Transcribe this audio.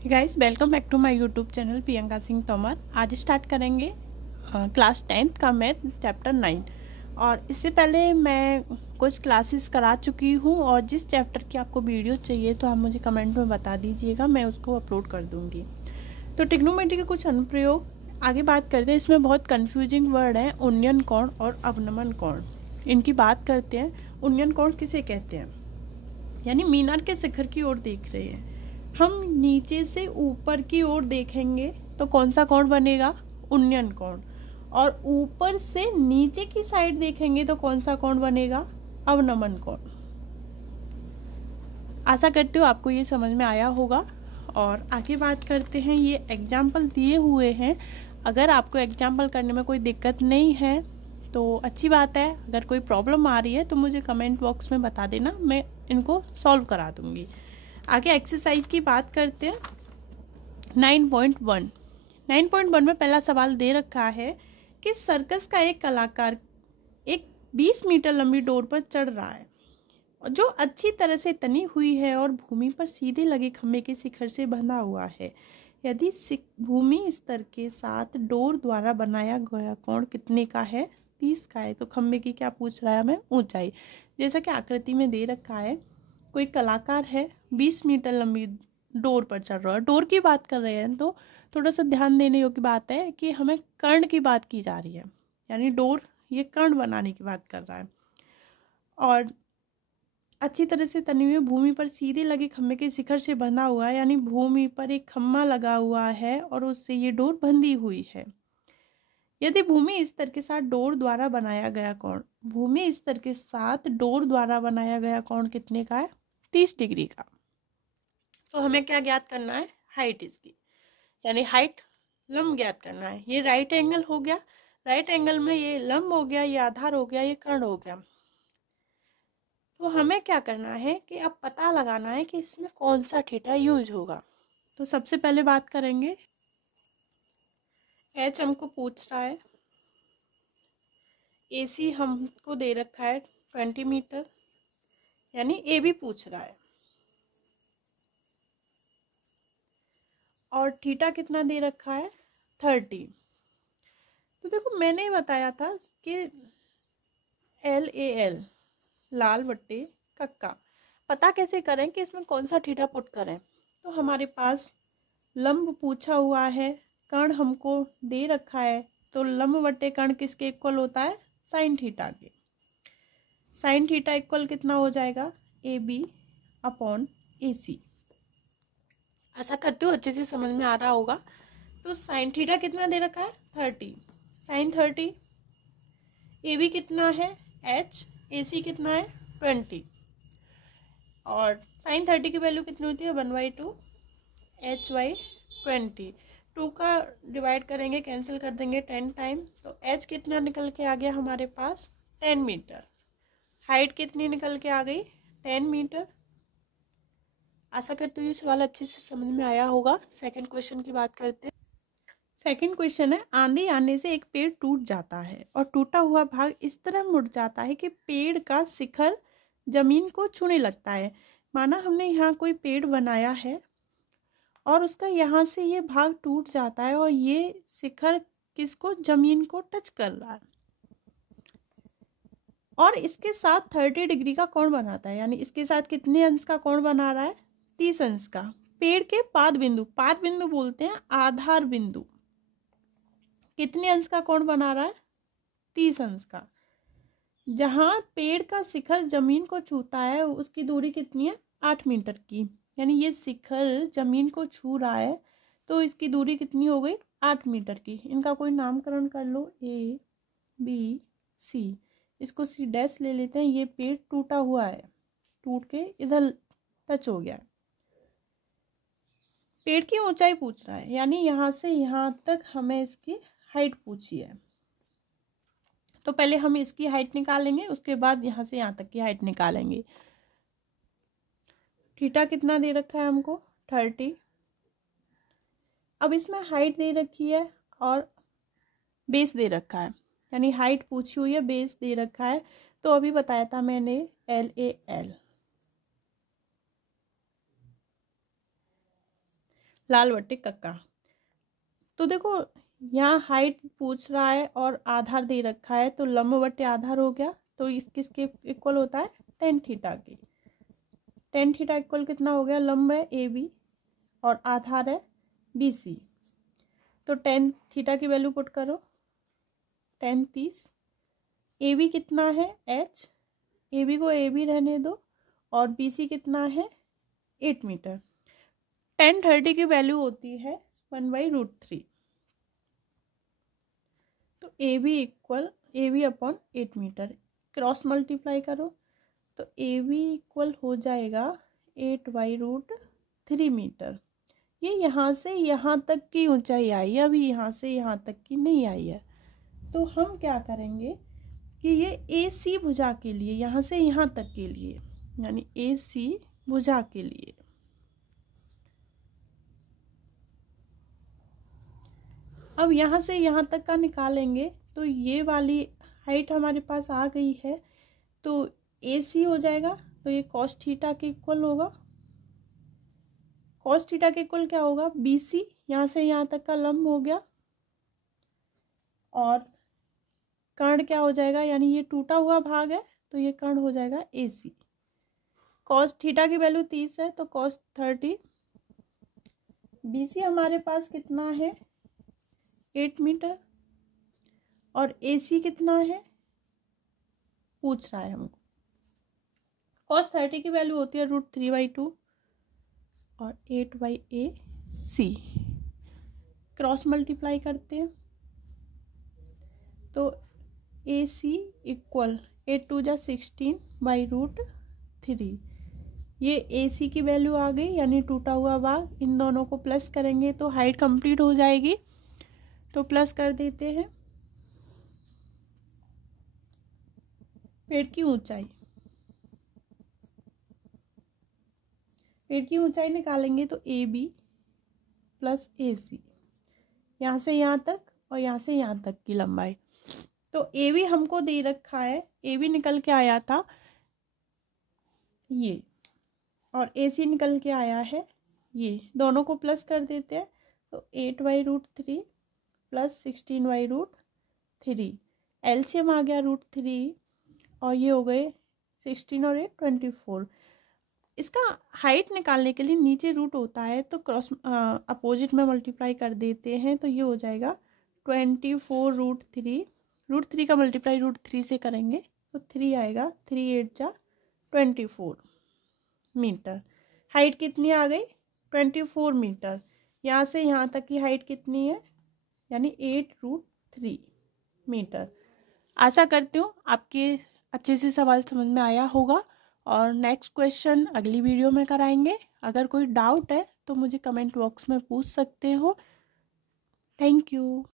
Guys welcome back to my YouTube channel Priyanka Singh Tomar. आज start करेंगे class 10th का math chapter 9। और इससे पहले मैं कुछ क्लासेस करा चुकी हूँ और जिस चैप्टर की आपको वीडियो चाहिए तो आप मुझे कमेंट में बता दीजिएगा, मैं उसको अपलोड कर दूँगी। तो ट्रिग्नोमेट्री के कुछ अनुप्रयोग आगे बात करते हैं। इसमें बहुत कन्फ्यूजिंग वर्ड है उन्नयन कोण और अवनमन कोण। इनकी बात करते हैं। उन्नयन कोण किसे कहते हैं? यानी मीनार के शिखर की ओर देख रहे हैं हम, नीचे से ऊपर की ओर देखेंगे तो कौन सा कोण बनेगा? उन्नयन कोण। और ऊपर से नीचे की साइड देखेंगे तो कौन सा कोण बनेगा? अवनमन कोण। आशा करती हूँ आपको ये समझ में आया होगा। और आगे बात करते हैं। ये एग्जाम्पल दिए हुए हैं। अगर आपको एग्जाम्पल करने में कोई दिक्कत नहीं है तो अच्छी बात है। अगर कोई प्रॉब्लम आ रही है तो मुझे कमेंट बॉक्स में बता देना, मैं इनको सॉल्व करा दूंगी। आगे एक्सरसाइज की बात करते हैं। 9.1 में पहला सवाल दे रखा है कि सर्कस का एक कलाकार एक 20 मीटर लंबी डोर पर चढ़ रहा है जो अच्छी तरह से तनी हुई है और भूमि पर सीधे लगे खंभे के शिखर से बंधा हुआ है। यदि भूमि स्तर के साथ डोर द्वारा बनाया गया कोण कितने का है? 30 का है। तो खंभे की क्या पूछ रहा है हमें? ऊंचाई। जैसा कि आकृति में दे रखा है, कोई कलाकार है 20 मीटर लंबी डोर पर चढ़ रहा है। डोर की बात कर रहे हैं तो थोड़ा सा ध्यान देने योग्य बात है कि हमें कर्ण की बात की जा रही है, यानी डोर ये कर्ण बनाने की बात कर रहा है। और अच्छी तरह से तनी हुई भूमि पर सीधे लगे खंभे के शिखर से बंधा हुआ है, यानी भूमि पर एक खम्मा लगा हुआ है और उससे ये डोर बंधी हुई है। यदि भूमि स्तर के साथ डोर द्वारा बनाया गया कोण, भूमि स्तर के साथ डोर द्वारा बनाया गया कोण कितने का है? 30 डिग्री का। तो हमें क्या ज्ञात करना है? हाइट इसकी, यानी हाइट लंब ज्ञात करना है। ये राइट एंगल हो गया, राइट एंगल में ये लंब हो गया, ये आधार हो गया, ये कर्ण हो गया। तो हमें क्या करना है कि अब पता लगाना है कि इसमें कौन सा थीटा यूज होगा। तो सबसे पहले बात करेंगे, एच हमको पूछ रहा है, AC हमको दे रखा है 20 मीटर, यानी ए भी पूछ रहा है। और थीटा कितना दे रखा है? 30। तो देखो मैंने ही बताया था कि LAL लाल बट्टे कक्का पता कैसे करें कि इसमें कौन सा थीटा पुट करें। तो हमारे पास लंब पूछा हुआ है, कर्ण हमको दे रखा है, तो लंब बट्टे कर्ण किसके इक्वल होता है? साइन थीटा के। साइन थीटा इक्वल कितना हो जाएगा? AB upon AC। आशा करती हूँ अच्छे से समझ में आ रहा होगा। तो साइन थीटा कितना दे रखा है? 30। साइन 30। AB कितना है? H। AC कितना है? 20। और साइन 30 की वैल्यू कितनी होती है? 1/2 H/20। 2 का डिवाइड करेंगे, कैंसिल कर देंगे 10 टाइम, तो H कितना निकल के आ गया हमारे पास? 10 मीटर। हाइट कितनी निकल के आ गई? 10 मीटर। आशा करती हूँ ये सवाल अच्छे से समझ में आया होगा। सेकंड क्वेश्चन की बात करते हैं। सेकंड क्वेश्चन है, आंधी आने से एक पेड़ टूट जाता है और टूटा हुआ भाग इस तरह मुड़ जाता है कि पेड़ का शिखर जमीन को छूने लगता है। माना हमने यहाँ कोई पेड़ बनाया है और उसका यहाँ से ये भाग टूट जाता है और ये शिखर किसको? जमीन को टच कर रहा है और इसके साथ 30 डिग्री का कोण बनाता है। यानी इसके साथ कितने अंश का कोण बना रहा है? 30 अंश का। पेड़ के पाद बिंदु बोलते हैं आधार बिंदु, कितने अंश का कोण बना रहा है? 30 अंश का। जहां पेड़ का शिखर जमीन को छूता है उसकी दूरी कितनी है? 8 मीटर की। यानी ये शिखर जमीन को छू रहा है तो इसकी दूरी कितनी हो गई? 8 मीटर की। इनका कोई नामकरण कर लो, ABC। इसको C' ले लेते हैं। ये पेड़ टूटा हुआ है, टूट के इधर टच हो गया। पेड़ की ऊंचाई पूछ रहा है, यानी यहां से यहां तक हमें इसकी हाइट पूछी है। तो पहले हम इसकी हाइट निकालेंगे, उसके बाद यहाँ से यहाँ तक की हाइट निकालेंगे। थीटा कितना दे रखा है हमको? 30। अब इसमें हाइट दे रखी है और बेस दे रखा है, यानी हाइट पूछी हुई है, बेस दे रखा है। तो अभी बताया था मैंने LAL लाल बट्टे कक्का। तो देखो यहाँ हाइट पूछ रहा है और आधार दे रखा है, तो लंब बट्टे आधार हो गया, तो इस किसके इक्वल होता है, टेन थीटा के। टेन थीटा इक्वल कितना हो गया, लंब है ए बी और आधार है बी सी। तो टेन थीटा की वैल्यू पुट करो, 10 30। ए बी कितना है एच, ए बी को ए बी रहने दो, और बी सी कितना है 8 मीटर। 10 30 की वैल्यू होती है 1/√3। तो A B equal A B upon 8 meter, cross multiply करो तो ए बी इक्वल हो जाएगा 8/√3 मीटर। ये यहाँ से यहाँ तक की ऊंचाई आई है, अभी यहाँ से यहाँ तक की नहीं आई है। तो हम क्या करेंगे कि ये ए सी भुजा के लिए, यहाँ से यहाँ तक के लिए, यानी ए सी भुजा के लिए अब यहाँ से यहाँ तक का निकालेंगे, तो ये वाली हाइट हमारे पास आ गई है, तो ए सी हो जाएगा, तो ये कॉस थीटा के इक्वल होगा। कॉस थीटा के इक्वल क्या होगा, बी सी, यहाँ से यहाँ तक का लंब हो गया, और कर्ण क्या हो जाएगा, यानी ये टूटा हुआ भाग है, तो ये कर्ण हो जाएगा ए सी। कॉस थीटा की वैल्यू 30 है, तो कॉस 30। बी सी हमारे पास कितना है 8 मीटर, और ए सी कितना है पूछ रहा है हमको। cos 30 की वैल्यू होती है √3/2 और 8/AC। क्रॉस मल्टीप्लाई करते हैं तो AC इक्वल 8 2 जा 16/√3। ये AC की वैल्यू आ गई, यानी टूटा हुआ भाग। इन दोनों को प्लस करेंगे तो हाइट कंप्लीट हो जाएगी, तो प्लस कर देते हैं। पेड़ की ऊंचाई, पेड़ की ऊंचाई निकालेंगे तो AB प्लस AC, यहाँ से यहाँ तक और यहाँ से यहाँ तक की लंबाई। तो AB हमको दे रखा है, AB निकल के आया था ये, और AC निकल के आया है ये। दोनों को प्लस कर देते हैं तो 8/√3 प्लस 16/√3। एलसीएम आ गया √3, और ये हो गए 16 और 8 24। इसका हाइट निकालने के लिए नीचे रूट होता है, तो क्रॉस अपोजिट में मल्टीप्लाई कर देते हैं, तो ये हो जाएगा 24√3। √3 का मल्टीप्लाई √3 से करेंगे तो 3 आएगा, 3 8 जा 24 मीटर। हाइट कितनी आ गई 24 मीटर। यहाँ से यहाँ तक की हाइट कितनी है, यानी 8√3 मीटर। आशा करती हूँ आपके अच्छे से सवाल समझ में आया होगा, और नेक्स्ट क्वेश्चन अगली वीडियो में कराएंगे। अगर कोई डाउट है तो मुझे कमेंट बॉक्स में पूछ सकते हो। Thank you.